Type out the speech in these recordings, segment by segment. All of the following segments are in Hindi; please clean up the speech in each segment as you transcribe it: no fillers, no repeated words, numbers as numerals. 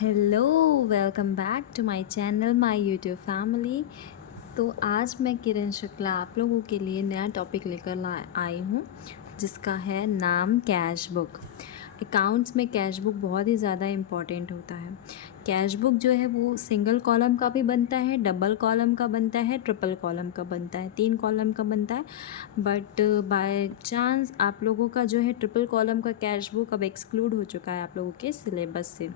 Hello, welcome back to my channel my YouTube family. तो आज मैं किरण शुक्ला आप लोगों के लिए नया टॉपिक लेकर ला आई हूँ, जिसका है नाम कैश बुक। अकाउंट्स में कैश बुक बहुत ही ज़्यादा इम्पॉर्टेंट होता है। कैश बुक जो है वो सिंगल कॉलम का भी बनता है, डबल कॉलम का बनता है, ट्रिपल कॉलम का बनता है, 3 कॉलम का बनता है। बट बाय चांस आप लोगों का जो है ट्रिपल कॉलम का कैश बुक अब एक्सक्लूड हो चुका है आप लोगों के सिलेबस से।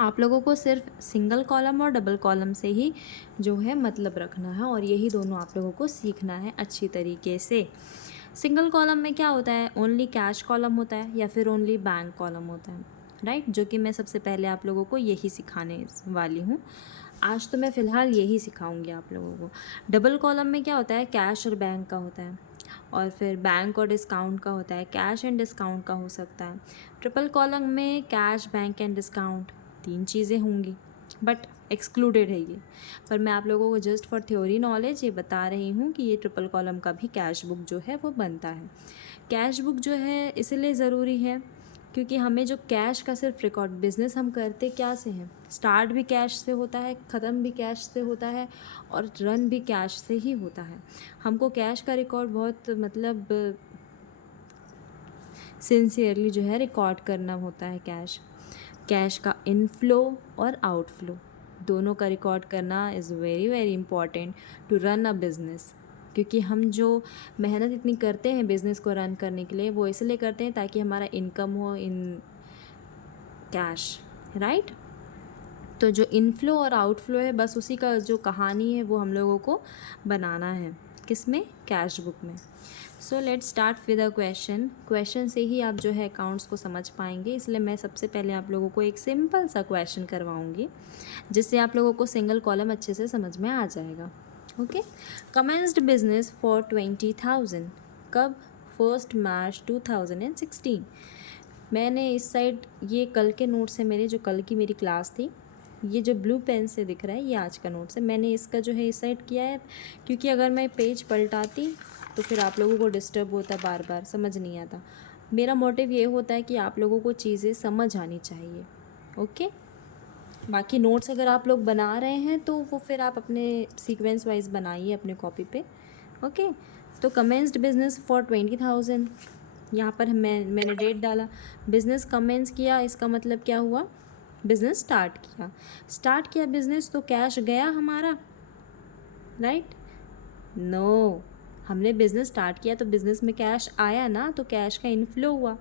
आप लोगों को सिर्फ सिंगल कॉलम और डबल कॉलम से ही जो है मतलब रखना है, और यही दोनों आप लोगों को सीखना है अच्छी तरीके से। सिंगल कॉलम में क्या होता है, ओनली कैश कॉलम होता है या फिर ओनली बैंक कॉलम होता है, राइट। जो कि मैं सबसे पहले आप लोगों को यही सिखाने वाली हूँ। आज तो मैं फ़िलहाल यही सिखाऊंगी आप लोगों को। डबल कॉलम में क्या होता है, कैश और बैंक का होता है, और फिर बैंक और डिस्काउंट का होता है, कैश एंड डिस्काउंट का हो सकता है। ट्रिपल कॉलम में कैश, बैंक एंड डिस्काउंट 3 चीज़ें होंगी, बट एक्सक्लूडेड है ये। पर मैं आप लोगों को जस्ट फॉर थ्योरी नॉलेज ये बता रही हूँ कि ये ट्रिपल कॉलम का भी कैश बुक जो है वो बनता है। कैश बुक जो है इसलिए ज़रूरी है क्योंकि हमें जो कैश का सिर्फ रिकॉर्ड, बिज़नेस हम करते क्या से हैं, स्टार्ट भी कैश से होता है, ख़त्म भी कैश से होता है, और रन भी कैश से ही होता है। हमको कैश का रिकॉर्ड बहुत मतलब सिंसियरली जो है रिकॉर्ड करना होता है। कैश का इनफ्लो और आउटफ्लो दोनों का रिकॉर्ड करना is very very important to run a business. क्योंकि हम जो मेहनत इतनी करते हैं बिज़नेस को रन करने के लिए, वो इसलिए करते हैं ताकि हमारा इनकम हो इन कैश, राइट। तो जो इनफ्लो और आउटफ्लो है, बस उसी का जो कहानी है वो हम लोगों को बनाना है, किसमें, कैश बुक में। So let's start with a question से ही आप जो है अकाउंट्स को समझ पाएंगे, इसलिए मैं सबसे पहले आप लोगों को एक सिंपल सा क्वेश्चन करवाऊंगी, जिससे आप लोगों को सिंगल कॉलम अच्छे से समझ में आ जाएगा। ओके। कमेंस्ड बिजनेस फॉर 20,000, कब, 1 मार्च 2016। मैंने इस साइड, ये कल के नोट से, मेरे जो कल की मेरी क्लास थी, ये जो ब्लू पेन से दिख रहा है ये आज का नोट्स है। मैंने इसका जो है इस साइड किया है क्योंकि अगर मैं पेज पलटाती तो फिर आप लोगों को डिस्टर्ब होता, बार बार समझ नहीं आता। मेरा मोटिव ये होता है कि आप लोगों को चीज़ें समझ आनी चाहिए। ओके। बाकी नोट्स अगर आप लोग बना रहे हैं तो वो फिर आप अपने सीक्वेंस वाइज बनाइए अपने कॉपी पे। ओके। तो कमेंस्ड बिजनेस फॉर 20,000, यहाँ पर मैंने डेट डाला। बिज़नेस कमेंस किया, इसका मतलब क्या हुआ, बिज़नेस स्टार्ट किया बिज़नेस, तो कैश गया हमारा, राइट। नो, हमने बिज़नेस स्टार्ट किया तो बिज़नेस में कैश आया ना, तो कैश का इनफ्लो हुआ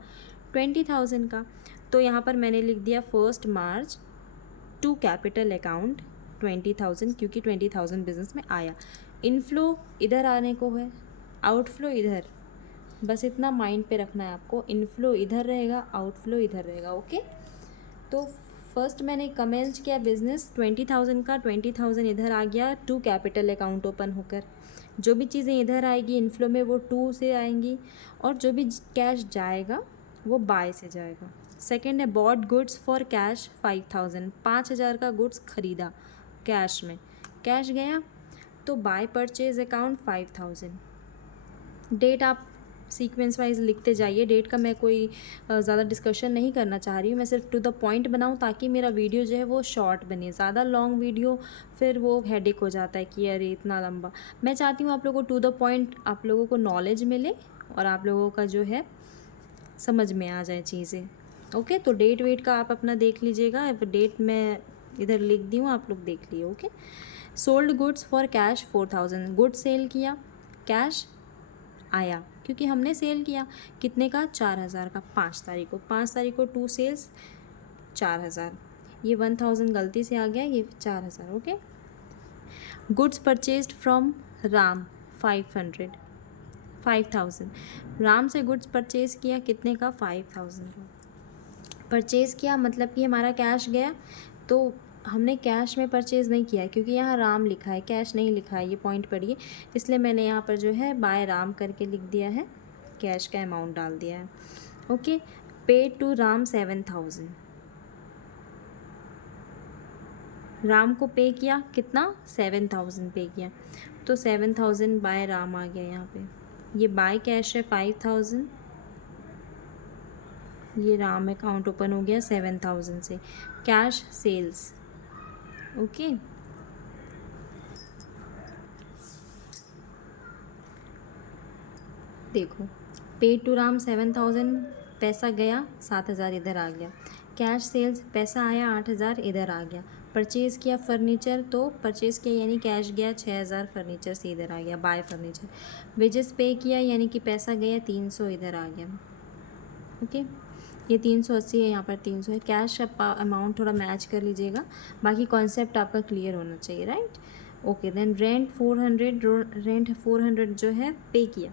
20,000 का। तो यहाँ पर मैंने लिख दिया 1 मार्च टू कैपिटल अकाउंट 20,000, क्योंकि 20,000 बिज़नेस में आया। इनफ्लो इधर आने को है, आउटफ्लो इधर, बस इतना माइंड पे रखना है आपको। इनफ्लो इधर रहेगा, आउटफ्लो इधर रहेगा। ओके। तो फर्स्ट मैंने कमेंस किया बिज़नेस 20,000 का, 20,000 इधर आ गया टू कैपिटल अकाउंट ओपन होकर। जो भी चीज़ें इधर आएगी इनफ्लो में वो टू से आएंगी, और जो भी कैश जाएगा वो बाय से जाएगा। सेकेंड है बॉट गुड्स फॉर कैश 5,000, 5,000 का गुड्स खरीदा कैश में, कैश गया तो बाय परचेज अकाउंट 5,000। डेट आप सीक्वेंस वाइज लिखते जाइए। डेट का मैं कोई ज़्यादा डिस्कशन नहीं करना चाह रही हूँ, मैं सिर्फ टू द पॉइंट बनाऊँ ताकि मेरा वीडियो जो है वो शॉर्ट बने। ज़्यादा लॉन्ग वीडियो फिर वो हेडेक हो जाता है कि अरे इतना लंबा। मैं चाहती हूँ आप लोगों को टू द पॉइंट, आप लोगों को नॉलेज मिले और आप लोगों का जो है समझ में आ जाए चीज़ें। ओके। तो डेट वेट का आप अपना देख लीजिएगा, डेट मैं इधर लिख दी हूँ, आप लोग देख लिए। Okay. Sold goods for cash 4,000, goods sale किया, कैश आया क्योंकि हमने सेल किया। कितने का, 4,000 का, 5 तारीख को, 5 तारीख को टू सेल्स 4,000। ये 1,000 गलती से आ गया, ये 4,000। Okay. Goods purchased from Ram 5,000, Ram से गुड्स परचेज किया, कितने का, 5,000 का परचेज़ किया, मतलब कि हमारा कैश गया। तो हमने कैश में परचेज़ नहीं किया क्योंकि यहाँ राम लिखा है, कैश नहीं लिखा है, ये पॉइंट पढ़िए। इसलिए मैंने यहाँ पर जो है बाय राम करके लिख दिया है, कैश का अमाउंट डाल दिया है। ओके। पे टू राम 7,000, राम को पे किया, कितना, 7,000 पे किया, तो 7,000 बाय राम आ गया यहाँ पे। ये बाय कैश है 5,000, ये राम अकाउंट ओपन हो गया 7,000 से। Cash sales, okay. देखो, पेड टू राम 7,000, पैसा गया 7,000 इधर आ गया। कैश सेल्स, पैसा आया 8,000 इधर आ गया। परचेज़ किया फर्नीचर, तो परचेज़ किया यानी कैश गया 6,000 फर्नीचर से इधर आ गया, बाय फर्नीचर। वेजेस पे किया यानी कि पैसा गया 300 इधर आ गया, ओके। ये 380 है, यहाँ पर 300 है। कैश अमाउंट थोड़ा मैच कर लीजिएगा, बाकी कॉन्सेप्ट आपका क्लियर होना चाहिए, right. Okay, then rent 400, rent 400 जो है पे किया,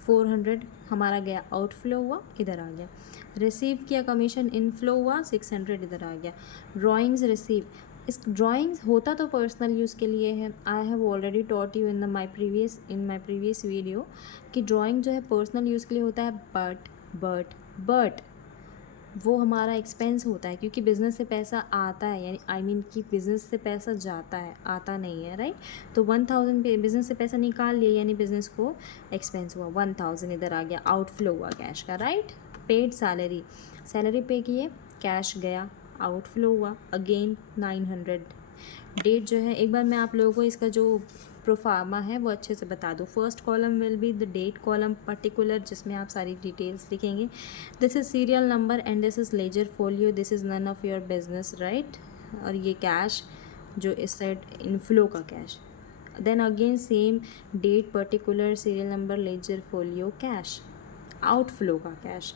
400 हमारा गया, आउटफ्लो हुआ इधर आ गया। रिसीव किया कमीशन, इनफ्लो हुआ 600 इधर आ गया। ड्राइंग्स रिसीव, इस ड्राइंग्स होता तो पर्सनल यूज़ के लिए है। I have already taught you in my previous video कि ड्राइंग जो है पर्सनल यूज़ के लिए होता है, बट वो हमारा एक्सपेंस होता है, क्योंकि बिज़नेस से पैसा आता है, यानी आई मीन कि बिज़नेस से पैसा जाता है, आता नहीं है, राइट। तो 1,000 पे बिज़नेस से पैसा निकाल लिया यानी बिज़नेस को एक्सपेंस हुआ, 1,000 इधर आ गया, आउटफ्लो हुआ कैश का, राइट। पेड सैलरी, सैलरी पे किए, कैश गया, आउटफ्लो हुआ अगेन 900। डेट जो है, एक बार मैं आप लोगों को इसका जो प्रोफार्मा है वो अच्छे से बता दूँ। First column will be the date column particular, जिसमें आप सारी डिटेल्स लिखेंगे। This is serial number and this is ledger folio, this is none of your business, right. और ये कैश जो इस साइड इनफ्लो का cash, then again same date particular serial number ledger folio cash, outflow का कैश,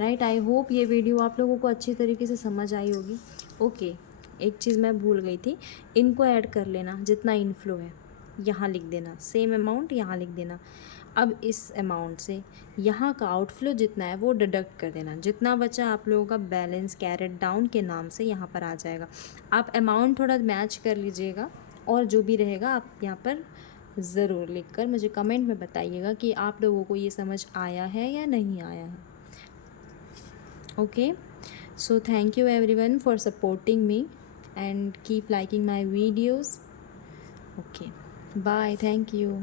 राइट। आई होप ये वीडियो आप लोगों को अच्छी तरीके से समझ आई होगी, ओके। एक चीज़ मैं भूल गई थी, इनको ऐड कर लेना, जितना इनफ्लो है यहाँ लिख देना, सेम अमाउंट यहाँ लिख देना। अब इस अमाउंट से यहाँ का आउटफ्लो जितना है वो डिडक्ट कर देना, जितना बचा आप लोगों का बैलेंस कैरेट डाउन के नाम से यहाँ पर आ जाएगा। आप अमाउंट थोड़ा मैच कर लीजिएगा, और जो भी रहेगा आप यहाँ पर ज़रूर लिखकर मुझे कमेंट में बताइएगा कि आप लोगों को ये समझ आया है या नहीं आया है, okay. So thank you everyone for supporting me and keep liking my videos, okay, bye, thank you।